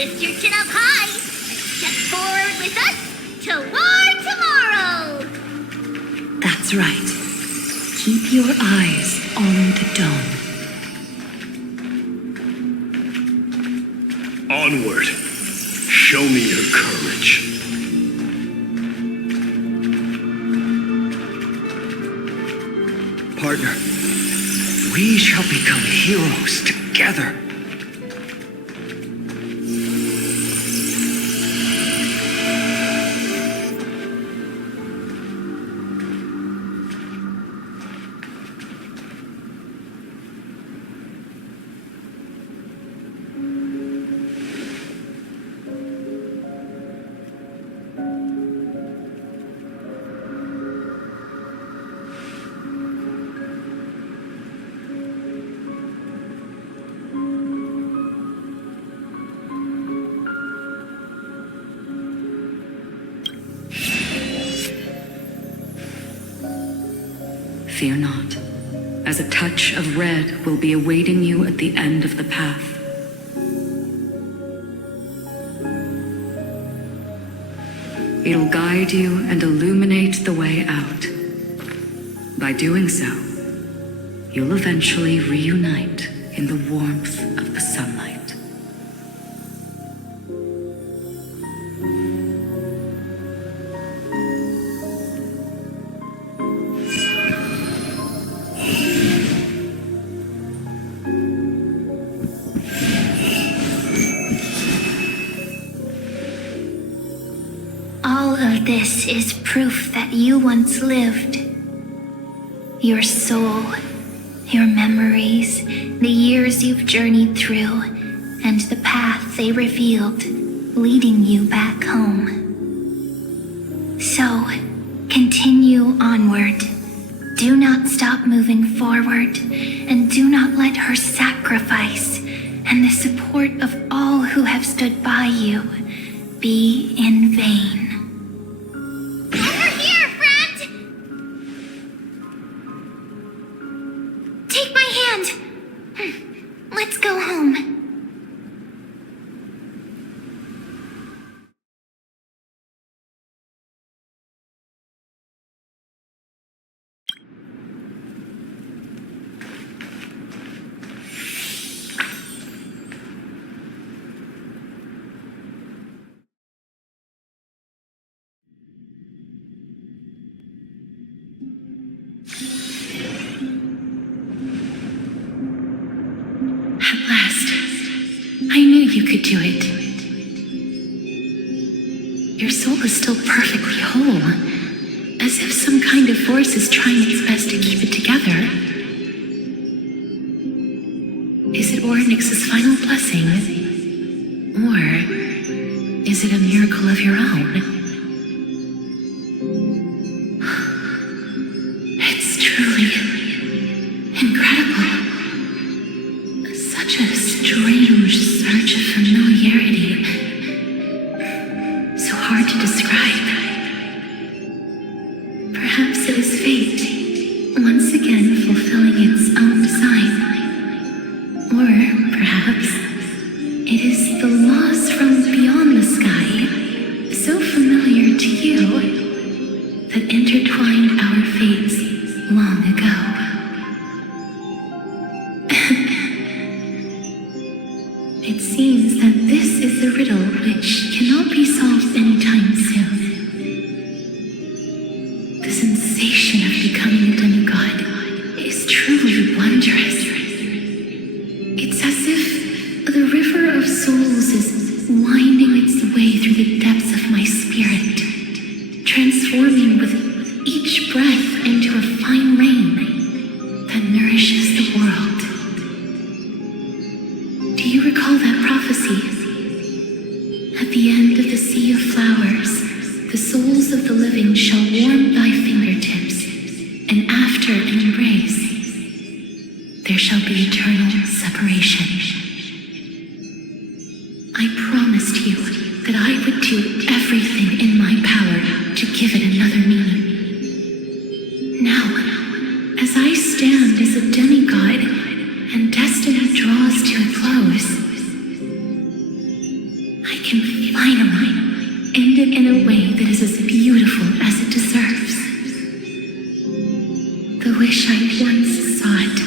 Lift your chin up high. Step forward with us toward tomorrow. That's right. Keep your eyes on the dawn. Onward. Show me your courage. Partner, we shall become heroes together. Fear not, as a touch of red will be awaiting you at the end of the path. It'll guide you and illuminate the way out. By doing so, you'll eventually reunite in the warmth of the sunlight. This is proof that you once lived. Your soul, your memories, the years you've journeyed through, and the path they revealed, leading you back home. So, continue onward. Do not stop moving forward, and do not let her sacrifice and the support of all who have stood by you be in vain. Let's go home. You could do it. Your soul is still perfectly whole, as if some kind of force is trying its best to keep it together. Is it Ornyx's final blessing? Or is it a miracle of your own? It's truly incredible. Such a strange surge of familiarity. So hard to describe. Perhaps it is fate, once again fulfilling its own design. Or perhaps it is the laws from beyond the sky, so familiar to you, that intertwined our fates long ago. It seems that this is a riddle which cannot be solved anytime soon. The sensation of becoming a demigod is truly wondrous. It's as if the river of souls is winding its way through the depths of my spirit, transforming with each breath into a fine rain that nourishes the world. Do you recall that prophecy? At the end of the sea of flowers, the souls of the living shall warm thy fingertips, and after an embrace, there shall be eternal separation. I promised you that I would do everything in my power to give it another meaning. Now, as I stand as a demigod, and destiny draws to a close, finally ended in a way that is as beautiful as it deserves. The wish I once sought,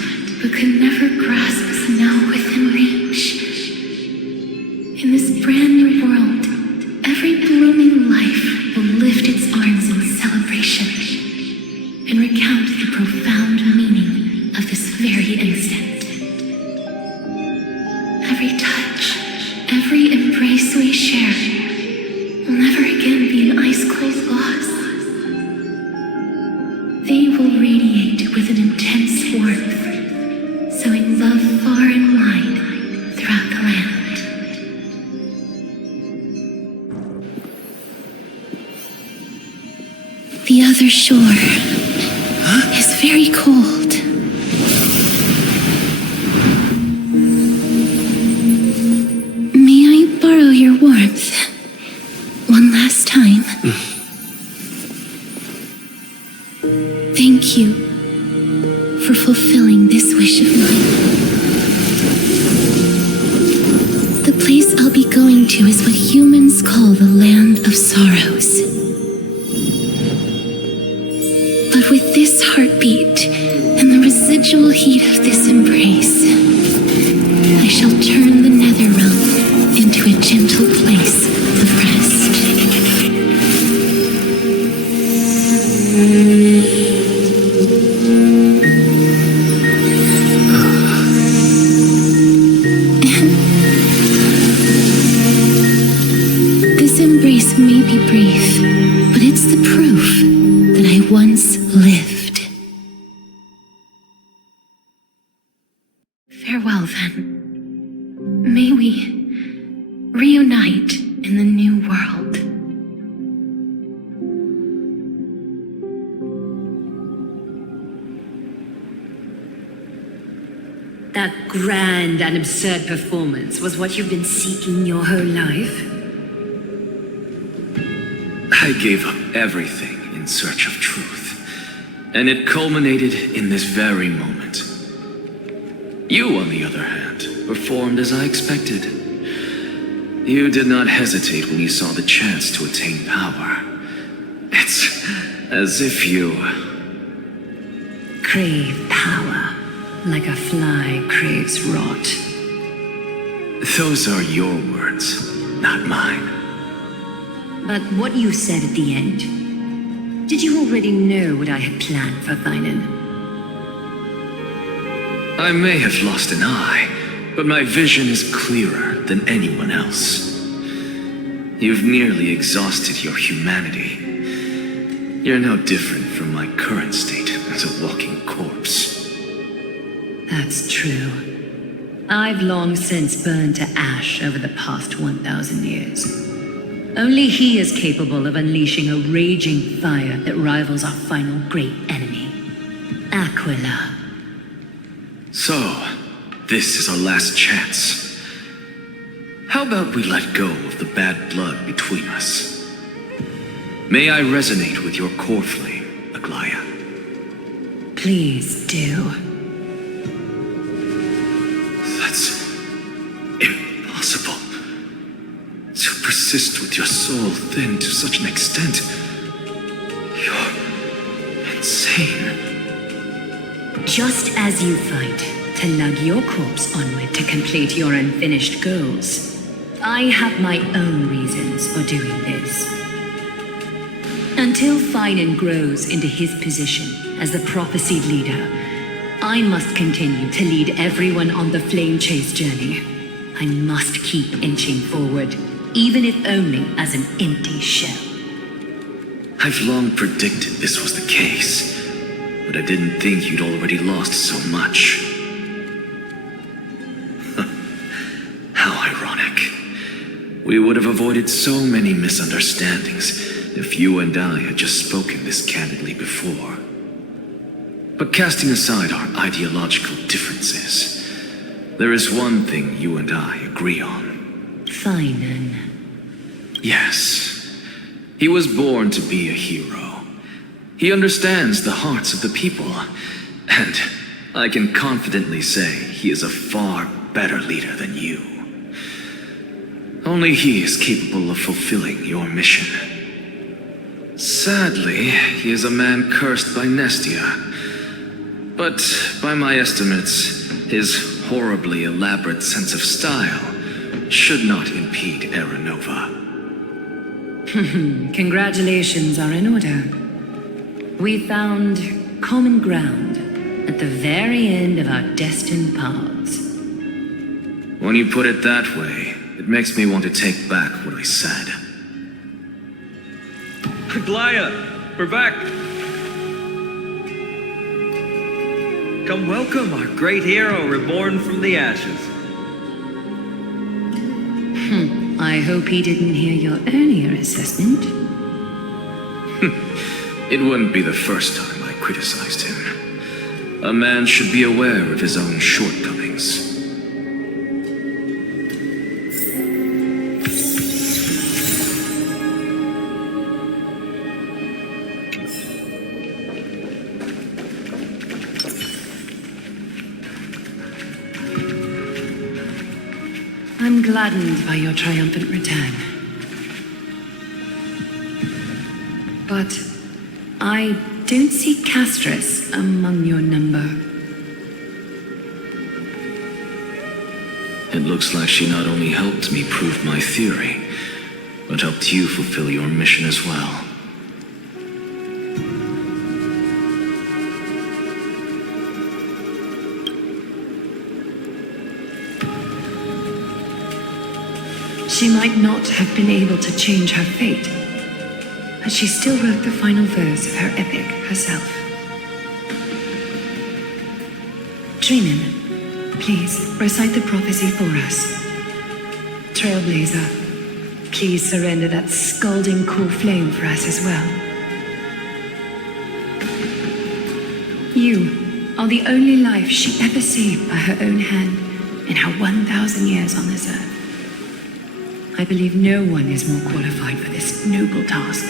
but could never grasp, is now within reach. In this brand new world, every blooming life will lift its arms in celebration and recount the profound meaning of this very instant. Every touch, every embrace we share will never again be an ice-cold loss. They will radiate with an intense warmth, sowing love far and wide throughout the land. The other shore is very cold. May I borrow your warmth one last time? Thank you for fulfilling this wish of mine. The place I'll be going to is what humans call the Land of Sorrows. But with this heartbeat and the residual heat of this embrace, I shall turn the nether realm into a gentle place of rest. This embrace may be brief, but it's the proof that I once lived. Farewell, then. May we reunite in the new world. That grand and absurd performance was what you've been seeking your whole life? I gave up everything in search of truth, and it culminated in this very moment. You, on the other hand, performed as I expected. You did not hesitate when you saw the chance to attain power. It's as if you Crave power, like a fly craves rot. Those are your words, not mine. But what you said at the end, did you already know what I had planned for Thailand? I may have lost an eye, but my vision is clearer than anyone else. You've nearly exhausted your humanity. You're no different from my current state as a walking corpse. That's true. I've long since burned to ash over the past 1,000 years. Only he is capable of unleashing a raging fire that rivals our final great enemy, Aquila. So, this is our last chance. How about we let go of the bad blood between us? May I resonate with your core flame, Aglaya? Please do. That's impossible. To persist with your soul thinned to such an extent. You're insane. Just as you fight to lug your corpse onward to complete your unfinished goals, I have my own reasons for doing this. Until Finan grows into his position as the prophesied leader, I must continue to lead everyone on the flame chase journey. I must keep inching forward, even if only as an empty shell. I've long predicted this was the case, but I didn't think you'd already lost so much. How ironic. We would have avoided so many misunderstandings if you and I had just spoken this candidly before. But casting aside our ideological differences, there is one thing you and I agree on. Finan. Yes. He was born to be a hero. He understands the hearts of the people, and I can confidently say he is a far better leader than you. Only he is capable of fulfilling your mission. Sadly, he is a man cursed by Nestia. But by my estimates, his horribly elaborate sense of style should not impede Era Nova. Congratulations are in order. We found common ground at the very end of our destined paths. When you put it that way, it makes me want to take back what I said. Glaya, we're back. Come welcome our great hero reborn from the ashes. I hope he didn't hear your earlier assessment. It wouldn't be the first time I criticized him. A man should be aware of his own shortcomings. I'm gladdened by your triumphant return. But I don't see Castress among your number. It looks like she not only helped me prove my theory, but helped you fulfill your mission as well. She might not have been able to change her fate, but she still wrote the final verse of her epic herself. Dreamin, please recite the prophecy for us. Trailblazer, please surrender that scalding cool flame for us as well. You are the only life she ever saved by her own hand in her 1,000 years on this earth. I believe no one is more qualified for this noble task.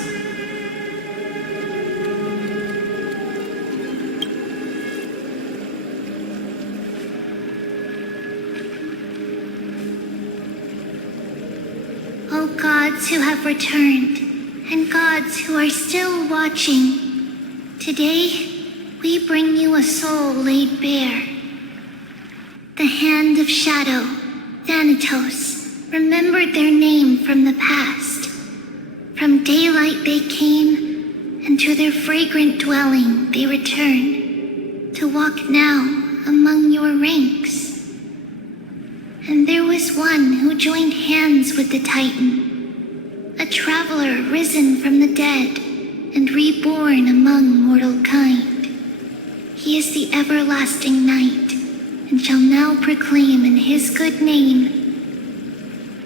O gods who have returned, and gods who are still watching, today we bring you a soul laid bare. The hand of shadow, Thanatos, remembered their name from the past. From daylight they came, and to their fragrant dwelling they return, to walk now among your ranks. And there was one who joined hands with the Titan, a traveler risen from the dead and reborn among mortal kind. He is the everlasting night, and shall now proclaim in his good name,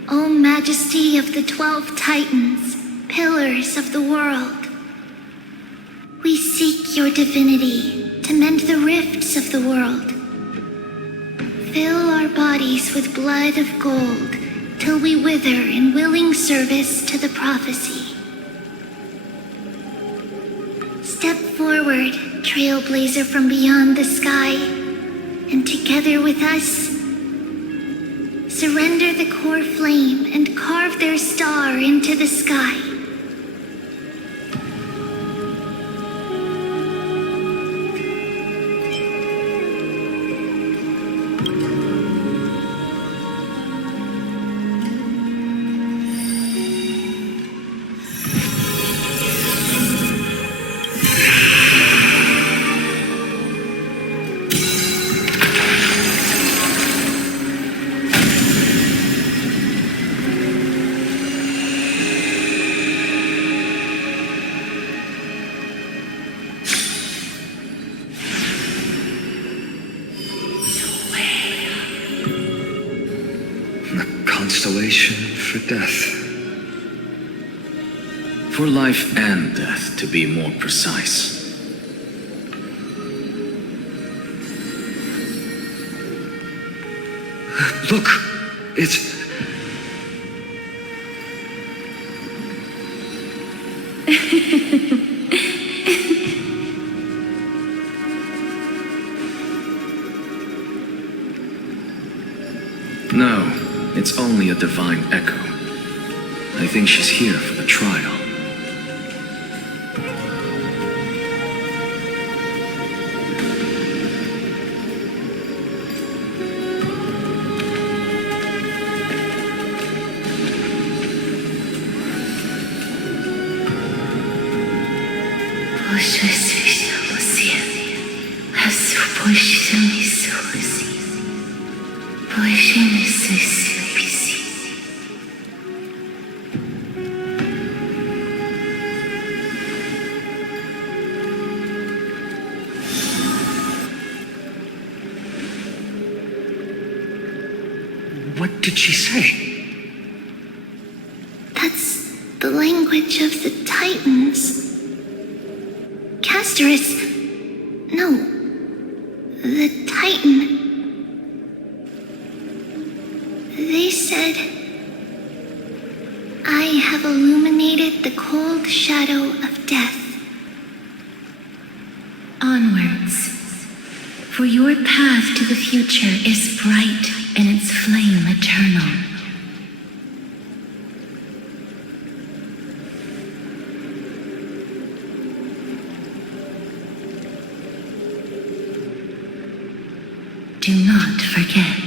O Majesty of the 12 Titans, pillars of the world. We seek your divinity to mend the rifts of the world. Fill our bodies with blood of gold till we wither in willing service to the prophecy. Step forward, trailblazer from beyond the sky, and together with us, surrender the core flame and carve their star into the sky. Constellation for death. For life and death, to be more precise. Look! It's... No, it's only a divine echo. I think she's here for the trial. What did she say? That's the language of the Titans. Castorus. No. The Titan. They said, I have illuminated the cold shadow of death. Onwards. For your path to the future is bright and its flame eternal. Do not forget.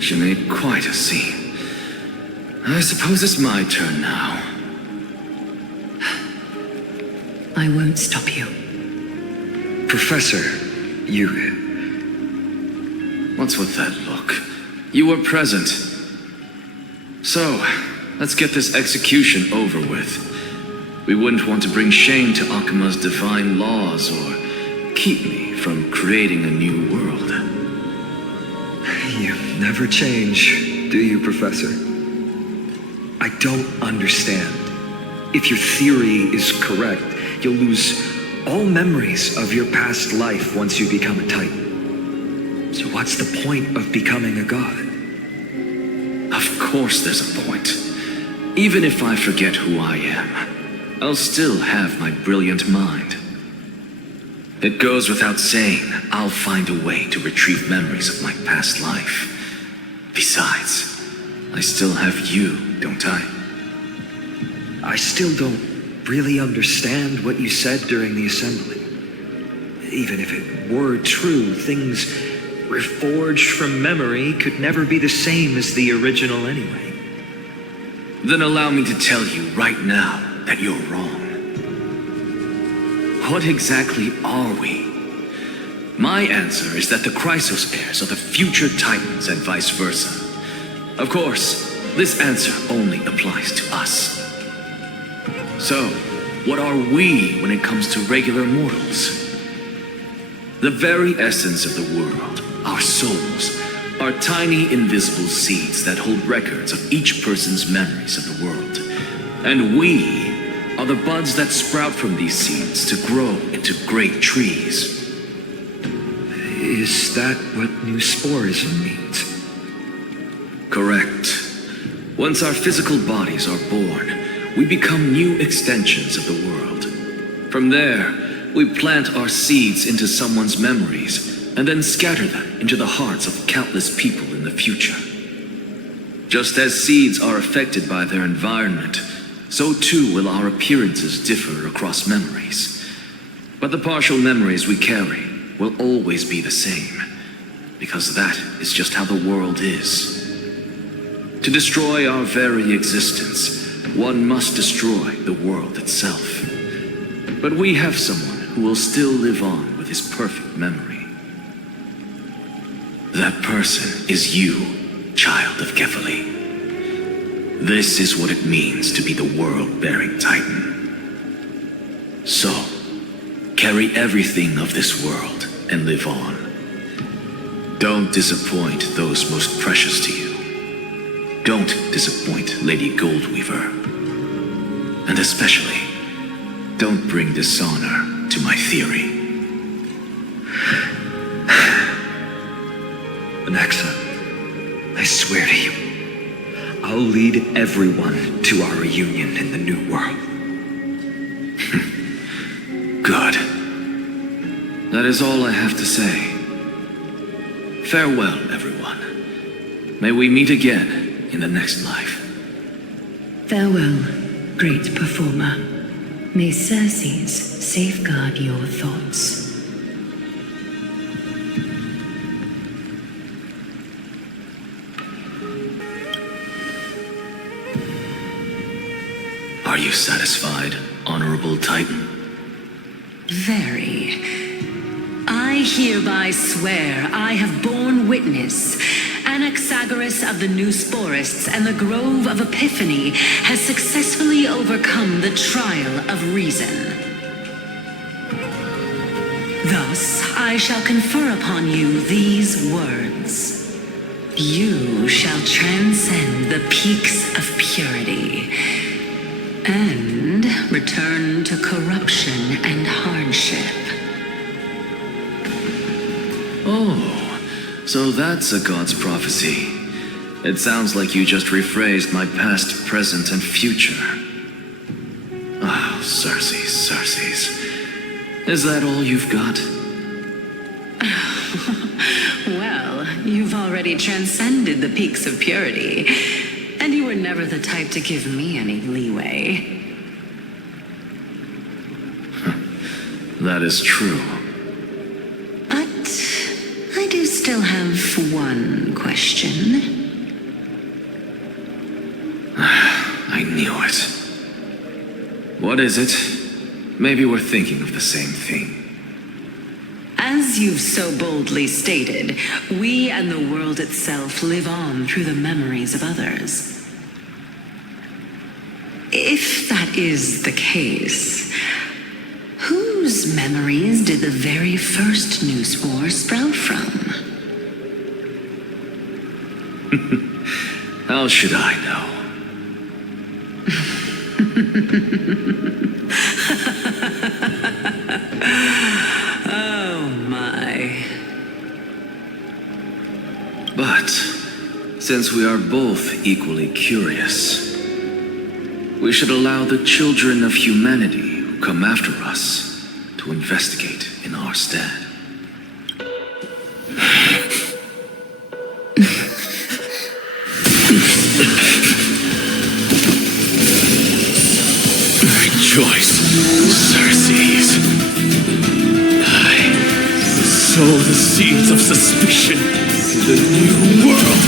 She made quite a scene. I suppose it's my turn now. I won't stop you. Professor, you... What's with that look? You were present. So, let's get this execution over with. We wouldn't want to bring shame to Akuma's divine laws or keep me from creating a new world. You never change, do you, Professor? I don't understand. If your theory is correct, you'll lose all memories of your past life once you become a Titan. So what's the point of becoming a god? Of course there's a point. Even if I forget who I am, I'll still have my brilliant mind. It goes without saying, I'll find a way to retrieve memories of my past life. Besides, I still have you, don't I? I still don't really understand what you said during the assembly. Even if it were true, things reforged from memory could never be the same as the original anyway. Then allow me to tell you right now that you're wrong. What exactly are we? My answer is that the Chrysos heirs are the future Titans and vice versa. Of course, this answer only applies to us. So, what are we when it comes to regular mortals? The very essence of the world, our souls, are tiny invisible seeds that hold records of each person's memories of the world. And we are the buds that sprout from these seeds to grow into great trees. Is that what new sporism means? Correct. Once our physical bodies are born, we become new extensions of the world. From there, we plant our seeds into someone's memories and then scatter them into the hearts of countless people in the future. Just as seeds are affected by their environment, so too will our appearances differ across memories. But the partial memories we carry will always be the same, because that is just how the world is. To destroy our very existence, one must destroy the world itself. But we have someone who will still live on with his perfect memory. That person is you, child of Kefali. This is what it means to be the world-bearing Titan. So, carry everything of this world and live on. Don't disappoint those most precious to you. Don't disappoint Lady Goldweaver. And especially, don't bring dishonor to my theory. Alexa, I swear to you, I'll lead everyone to our reunion in the new world. Good. That is all I have to say. Farewell, everyone. May we meet again in the next life. Farewell, great performer. May Circes safeguard your thoughts. Are you satisfied, Honorable Titan? Very. I hereby swear I have borne witness. Anaxagoras of the New Sporists and the Grove of Epiphany has successfully overcome the trial of reason. Thus, I shall confer upon you these words. You shall transcend the peaks of purity and return to corruption and hardship. Oh, so that's a god's prophecy. It sounds like you just rephrased my past, present, and future. Ah, oh, Circes. Is that all you've got? Well, you've already transcended the peaks of purity, and you were never the type to give me any leeway. That is true. But I do still have one question. I knew it. What is it? Maybe we're thinking of the same thing. As you've so boldly stated, we and the world itself live on through the memories of others. If that is the case, whose memories did the very first new spore sprout from? How should I know? Oh my. But, since we are both equally curious, we should allow the children of humanity who come after us to investigate in our stead. Rejoice, Circes. I sow the seeds of suspicion in the new world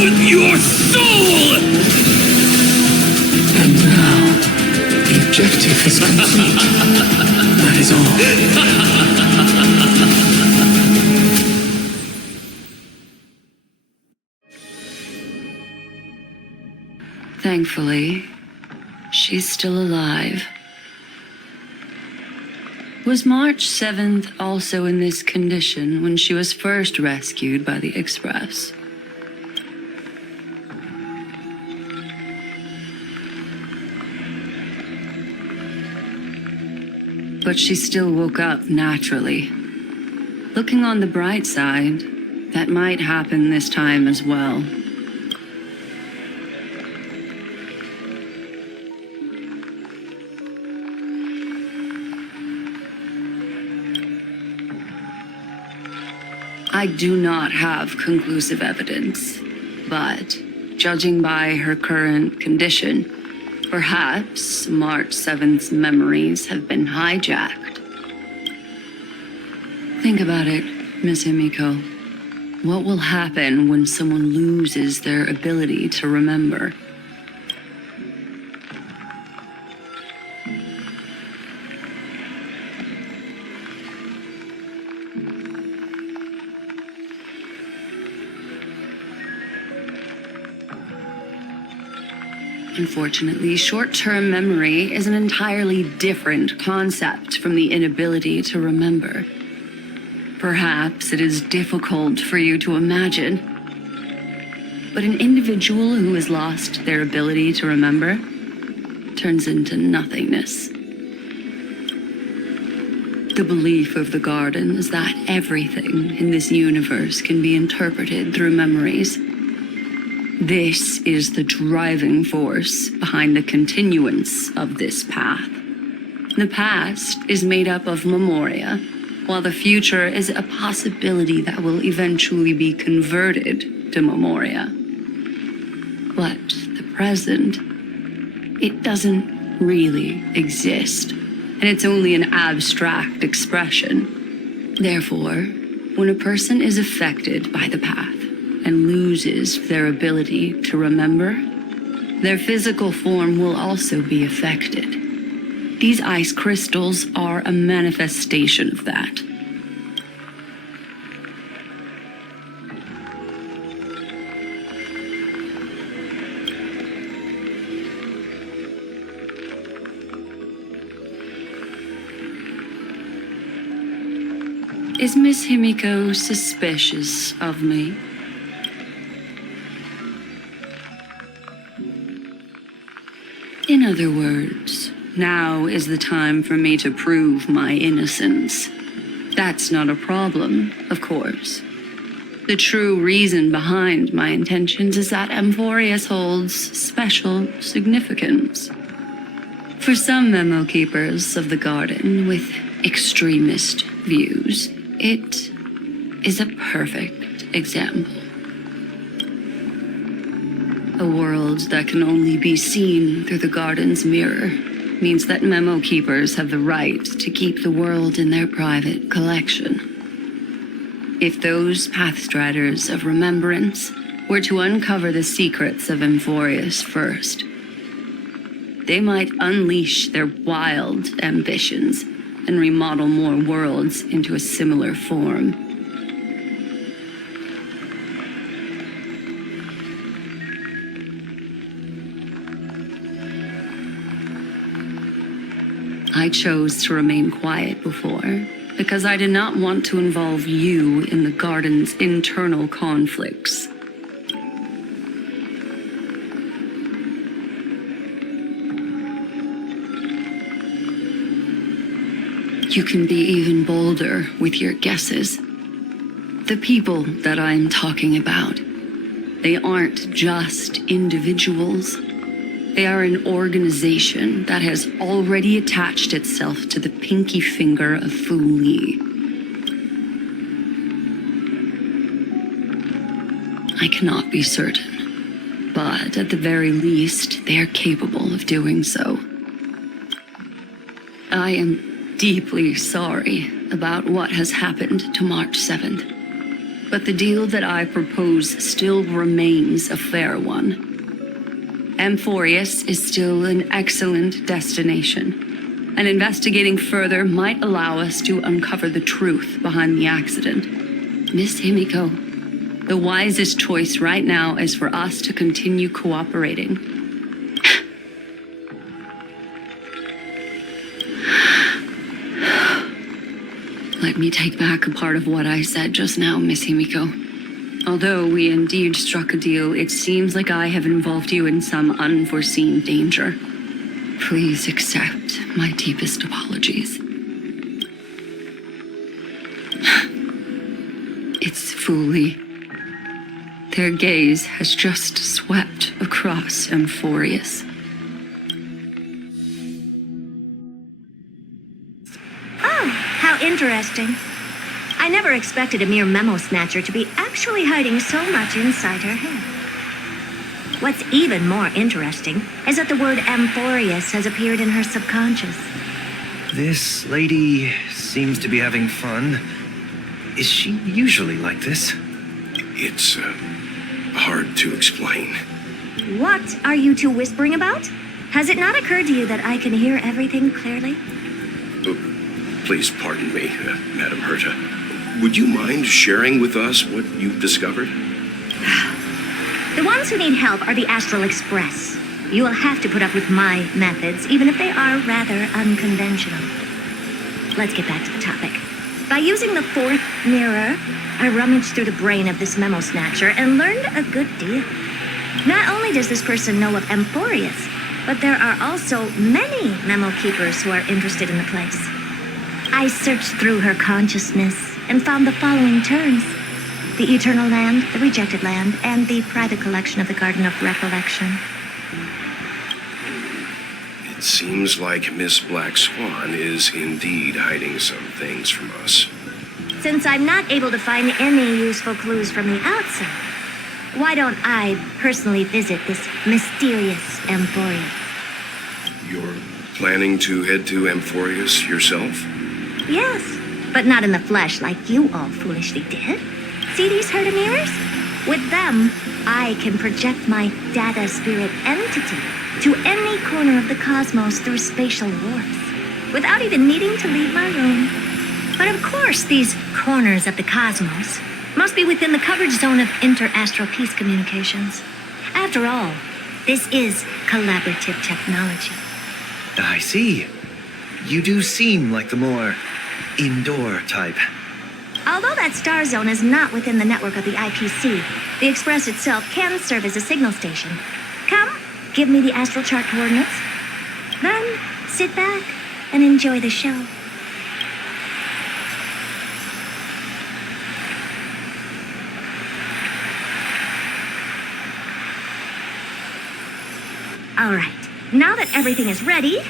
with your soul! And now, the objective is complete. That is all. Thankfully, she's still alive. Was March 7th also in this condition when she was first rescued by the Express? But she still woke up naturally. Looking on the bright side, that might happen this time as well. I do not have conclusive evidence, but judging by her current condition, perhaps March 7th's memories have been hijacked. Think about it, Miss Himiko. What will happen when someone loses their ability to remember? Unfortunately, short-term memory is an entirely different concept from the inability to remember. Perhaps it is difficult for you to imagine, but an individual who has lost their ability to remember turns into nothingness. The belief of the Garden is that everything in this universe can be interpreted through memories. This is the driving force behind the continuance of this path. The past is made up of memoria, while the future is a possibility that will eventually be converted to memoria. But the present, it doesn't really exist, and it's only an abstract expression. Therefore, when a person is affected by the path and loses their ability to remember, their physical form will also be affected. These ice crystals are a manifestation of that. Is Miss Himiko suspicious of me? In other words, now is the time for me to prove my innocence. That's not a problem, of course. The true reason behind my intentions is that Amphoreus holds special significance. For some memo keepers of the garden with extremist views, it is a perfect example. A world that can only be seen through the garden's mirror means that memo keepers have the right to keep the world in their private collection. If those pathstriders of remembrance were to uncover the secrets of Amphoreus first, they might unleash their wild ambitions and remodel more worlds into a similar form. I chose to remain quiet before, because I did not want to involve you in the garden's internal conflicts. You can be even bolder with your guesses. The people that I'm talking about, they aren't just individuals. They are an organization that has already attached itself to the pinky finger of Fu Li. I cannot be certain, but at the very least, they are capable of doing so. I am deeply sorry about what has happened to March 7th, but the deal that I propose still remains a fair one. Amphoreus is still an excellent destination, and investigating further might allow us to uncover the truth behind the accident. Miss Himiko, the wisest choice right now is for us to continue cooperating. Let me take back a part of what I said just now, Miss Himiko. Although we indeed struck a deal, it seems like I have involved you in some unforeseen danger. Please accept my deepest apologies. It's Fu Li. Their gaze has just swept across Amphoreus. Oh, how interesting. I never expected a mere memo snatcher to be actually hiding so much inside her head. What's even more interesting is that the word Amphoreus has appeared in her subconscious. This lady seems to be having fun. Is she usually like this? It's hard to explain. What are you two whispering about? Has it not occurred to you that I can hear everything clearly? Please pardon me, Madam Herta. Would you mind sharing with us what you've discovered? The ones who need help are the Astral Express. You will have to put up with my methods, even if they are rather unconventional. Let's get back to the topic. By using the fourth mirror, I rummaged through the brain of this memo snatcher and learned a good deal. Not only does this person know of Amphoreus, but there are also many memo keepers who are interested in the place. I searched through her consciousness and found the following terms: the Eternal Land, the Rejected Land, and the private collection of the Garden of Recollection. It seems like Miss Black Swan is indeed hiding some things from us. Since I'm not able to find any useful clues from the outside, why don't I personally visit this mysterious Amphoreus? You're planning to head to Amphoreus yourself? Yes, but not in the flesh like you all foolishly did. See these herd of mirrors? With them, I can project my data spirit entity to any corner of the cosmos through spatial warps, without even needing to leave my room. But of course, these corners of the cosmos must be within the coverage zone of inter-astral peace communications. After all, this is collaborative technology. I see. You do seem like the more indoor type. Although that star zone is not within the network of the IPC, the Express itself can serve as a signal station. Come, give me the astral chart coordinates. Then, sit back and enjoy the show. All right, now that everything is ready,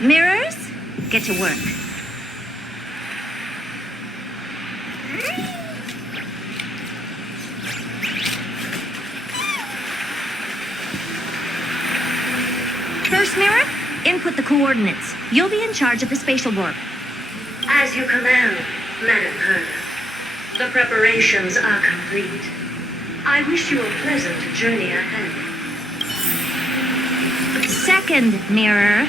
mirrors, get to work. First mirror, input the coordinates. You'll be in charge of the spatial warp. As you command, Madam Herder. The preparations are complete. I wish you a pleasant journey ahead. Second mirror,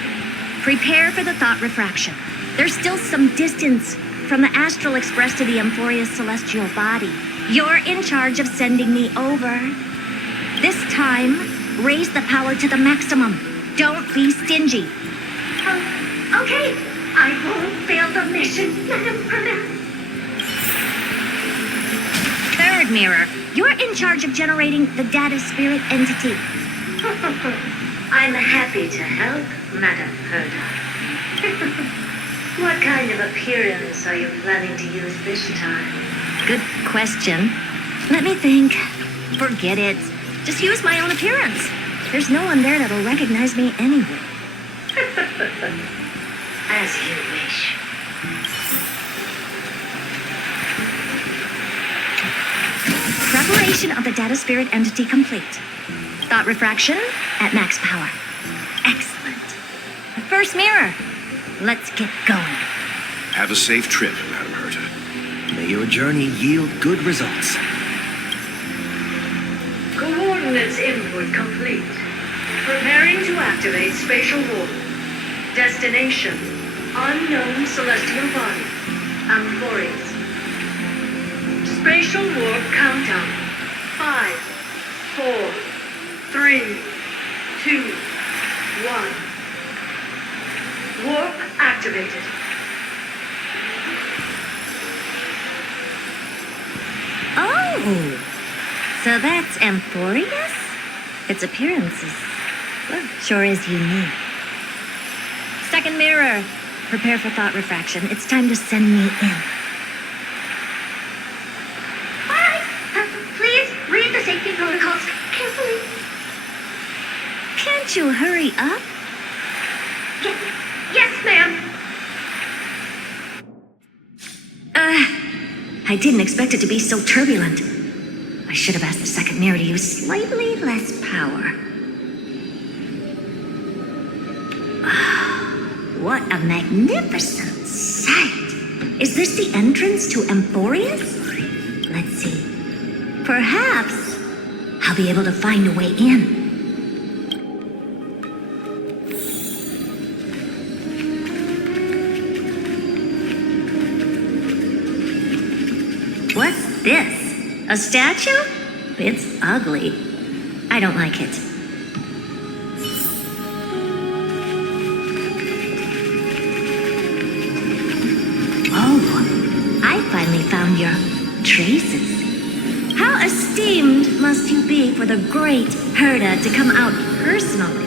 prepare for the thought refraction. There's still some distance from the astral express to the Amphoreus celestial body. You're in charge of sending me over. This time, raise the power to the maximum. Don't be stingy. Oh, okay. I won't fail the mission, Madam Herder. Third mirror, you're in charge of generating the data spirit entity. I'm happy to help, Madam Herder. What kind of appearance are you planning to use this time? Good question. Let me think. Forget it. Just use my own appearance. There's no one there that'll recognize me anyway. As you wish. Preparation of the data spirit entity complete. Thought refraction at max power. Excellent. The first mirror. Let's get going. Have a safe trip, Madam Herta. May your journey yield good results. Coordinates input complete. Preparing to activate spatial warp. Destination, unknown celestial body. Amphoreus. Spatial warp countdown. 5, 4, 3, 2, 1. Warp activated. Oh, so that's Amphoreus? Its appearance is, well, sure is unique. Second mirror, prepare for thought refraction. It's time to send me in. All right. Please read the safety protocols carefully. Can't you hurry up? Yes, ma'am. I didn't expect it to be so turbulent. I should have asked the second mirror to use slightly less power. What a magnificent sight! Is this the entrance to Amphoreus? Let's see. Perhaps I'll be able to find a way in. What's this? A statue? It's ugly. I don't like it. Oh, I finally found your traces. How esteemed must you be for the great Herta to come out personally?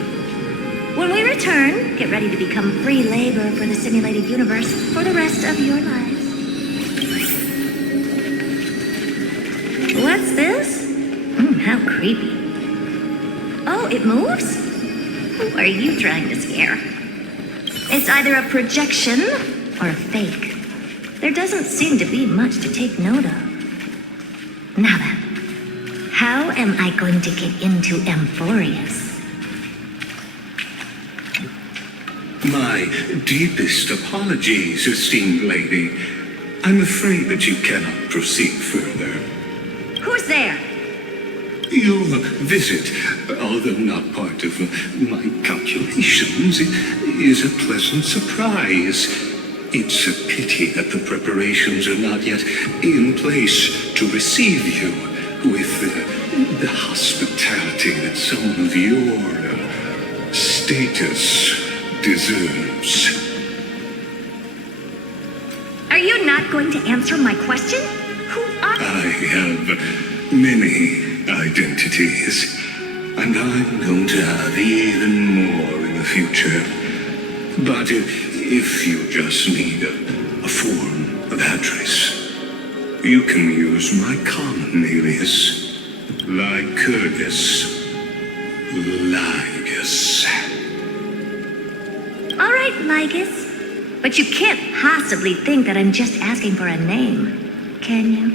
When we return, get ready to become free labor for the simulated universe for the rest of your lives. What's this? How creepy. Oh, it moves? Who are you trying to scare? It's either a projection or a fake. there doesn't seem to be much to take note of. Now then, how am I going to get into Amphoreus? My deepest apologies, esteemed lady. I'm afraid that you cannot proceed further. Who's there? Your visit, although not part of my calculations, is a pleasant surprise. It's a pity that the preparations are not yet in place to receive you with the hospitality that someone of your status deserves. Are you not going to answer my question? Who are you? I have many identities, and I'm known to have even more in the future. But if you just need a form of address, you can use my common alias, Lycurgus. Lygus. All right, Lygus. But you can't possibly think that I'm just asking for a name, can you?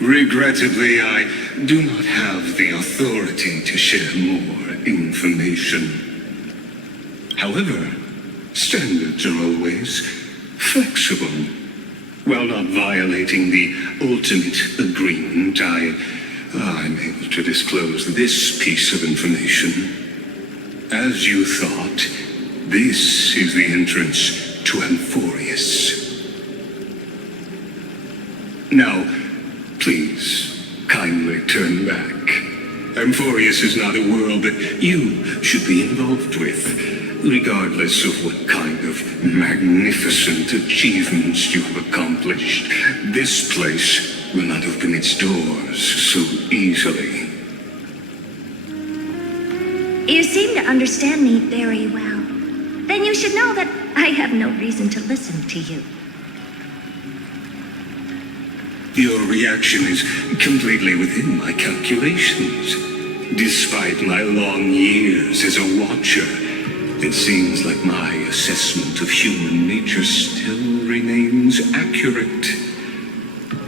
Regrettably, I do not have the authority to share more information. However, standards are always flexible. While not violating the ultimate agreement, I'm able to disclose this piece of information. As you thought, this is the entrance to Amphoreus. Now, please, kindly turn back. Amphoreus is not a world that you should be involved with, regardless of what kind of magnificent achievements you have accomplished. This place will not open its doors so easily. You seem to understand me very well. Then you should know that I have no reason to listen to you. Your reaction is completely within my calculations. Despite my long years as a watcher, it seems like my assessment of human nature still remains accurate.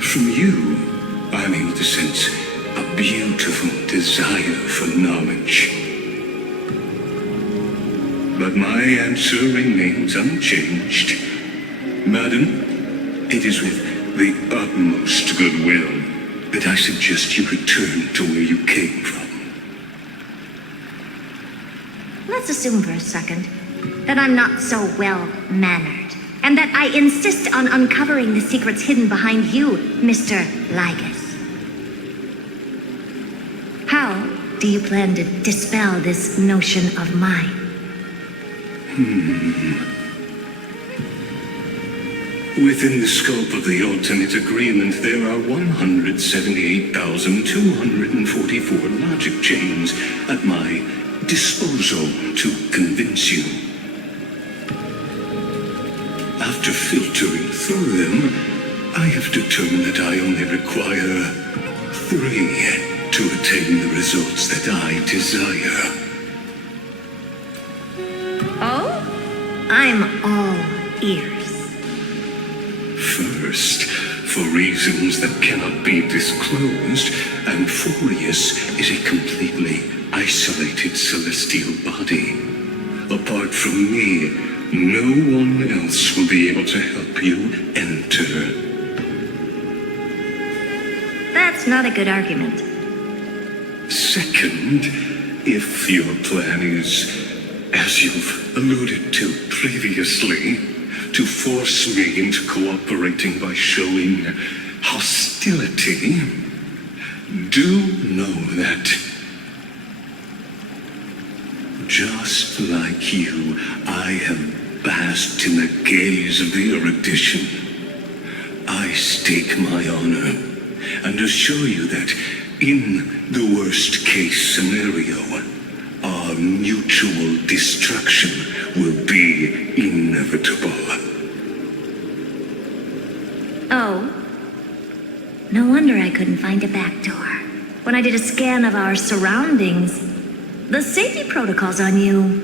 From you, I'm able to sense a beautiful desire for knowledge. But my answer remains unchanged. Madam, it is with the utmost goodwill that I suggest you return to where you came from. Let's assume for a second that I'm not so well-mannered, and that I insist on uncovering the secrets hidden behind you, Mr. Lygus. How do you plan to dispel this notion of mine? Within the scope of the ultimate agreement, there are 178,244 logic chains at my disposal to convince you. After filtering through them, I have determined that I only require 3 to attain the results that I desire. Oh? I'm all ears. First, for reasons that cannot be disclosed, Amphoreus is a completely isolated celestial body. Apart from me, no one else will be able to help you enter. That's not a good argument. Second, if your plan is, as you've alluded to previously, to force me into cooperating by showing hostility, do know that, just like you, I have basked in the gaze of the erudition. I stake my honor and assure you that in the worst case scenario, our mutual destruction will be inevitable. Oh. No wonder I couldn't find a back door. When I did a scan of our surroundings, the safety protocols on you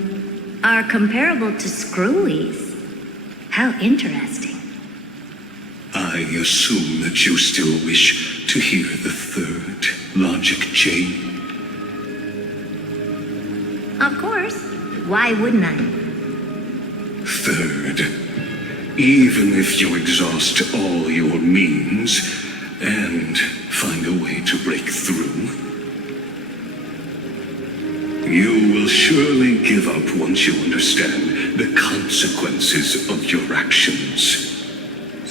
are comparable to Screwy's. How interesting. I assume that you still wish to hear the third logic chain? Of course. Why wouldn't I? Third, even if you exhaust all your means and find a way to break through, you will surely give up once you understand the consequences of your actions.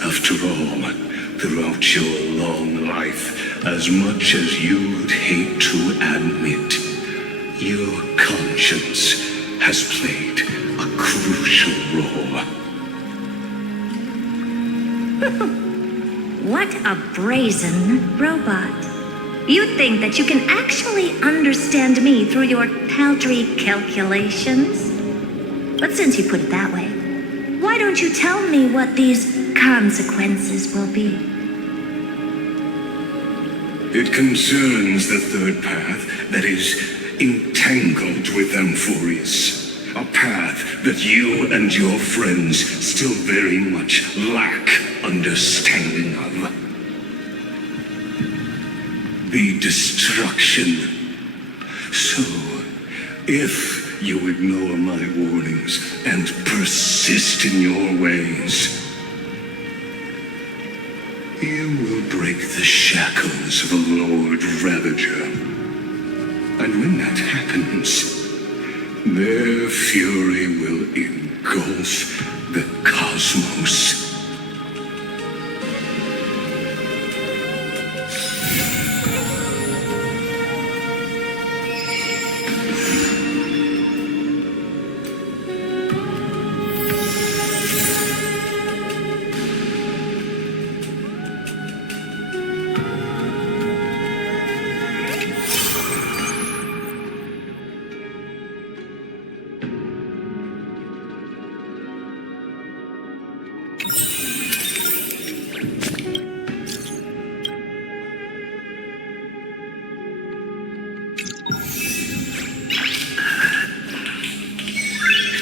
After all, throughout your long life, as much as you'd hate to admit, your conscience has played a crucial role. What a brazen robot. You think that you can actually understand me through your paltry calculations? But since you put it that way, why don't you tell me what these consequences will be? It concerns the third path that is entangled with Amphoreus. A path that you and your friends still very much lack understanding of. The destruction. So, if you ignore my warnings and persist in your ways, you will break the shackles of a Lord Ravager. And when that happens, their fury will engulf the cosmos.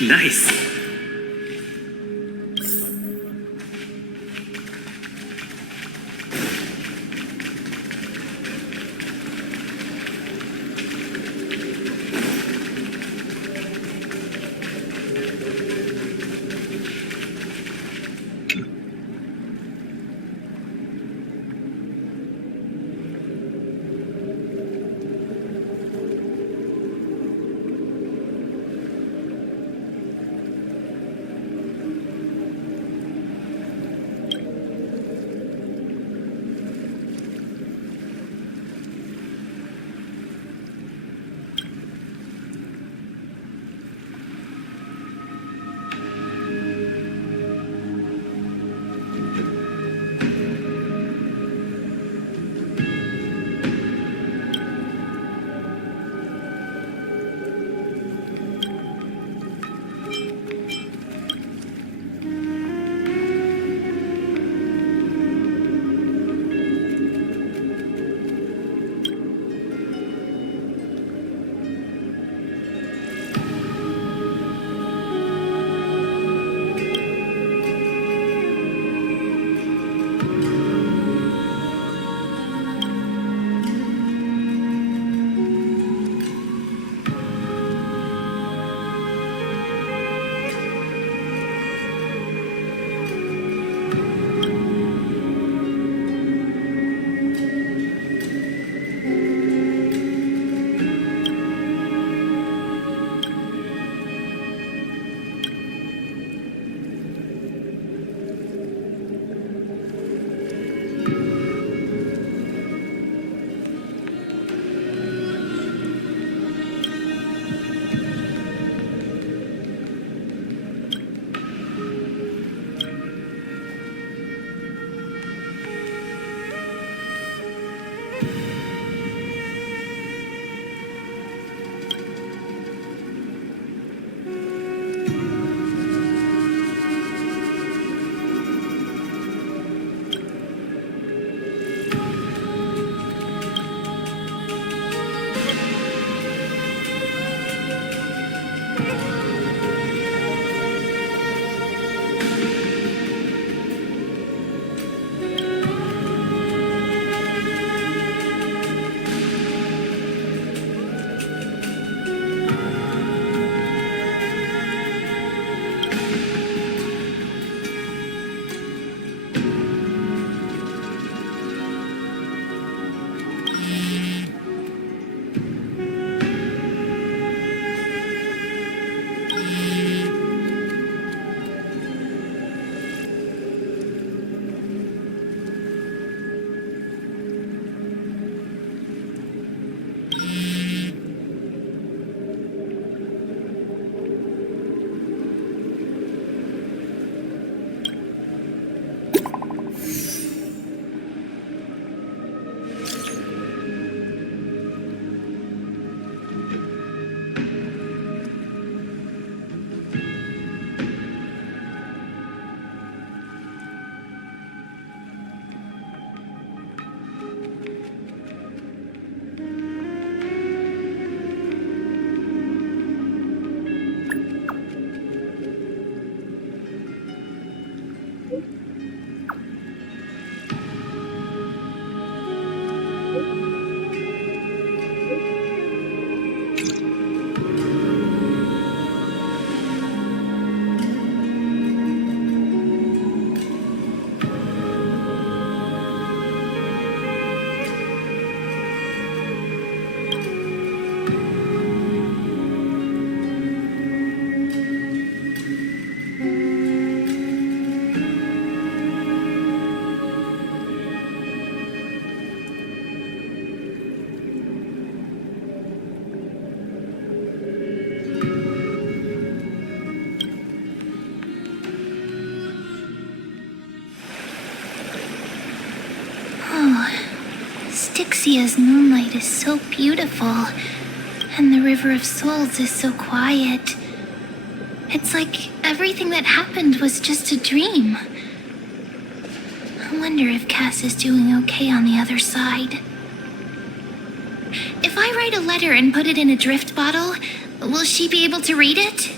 Nice. Lucia's moonlight is so beautiful, and the River of Souls is so quiet. It's like everything that happened was just a dream. I wonder if Cass is doing okay on the other side. If I write a letter and put it in a drift bottle, will she be able to read it?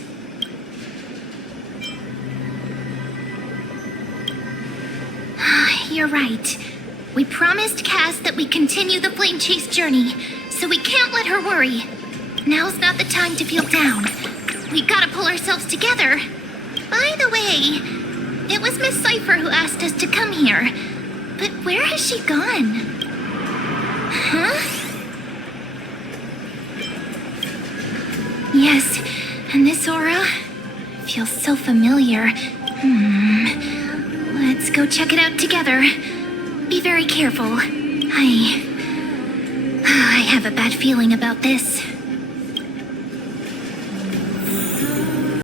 You're right. We promised Cass that we'd continue the flame chase journey, so we can't let her worry. Now's not the time to feel down. We gotta pull ourselves together. By the way, it was Miss Cypher who asked us to come here. But where has she gone? Huh? Yes, and this aura feels so familiar. Let's go check it out together. Be very careful. I have a bad feeling about this.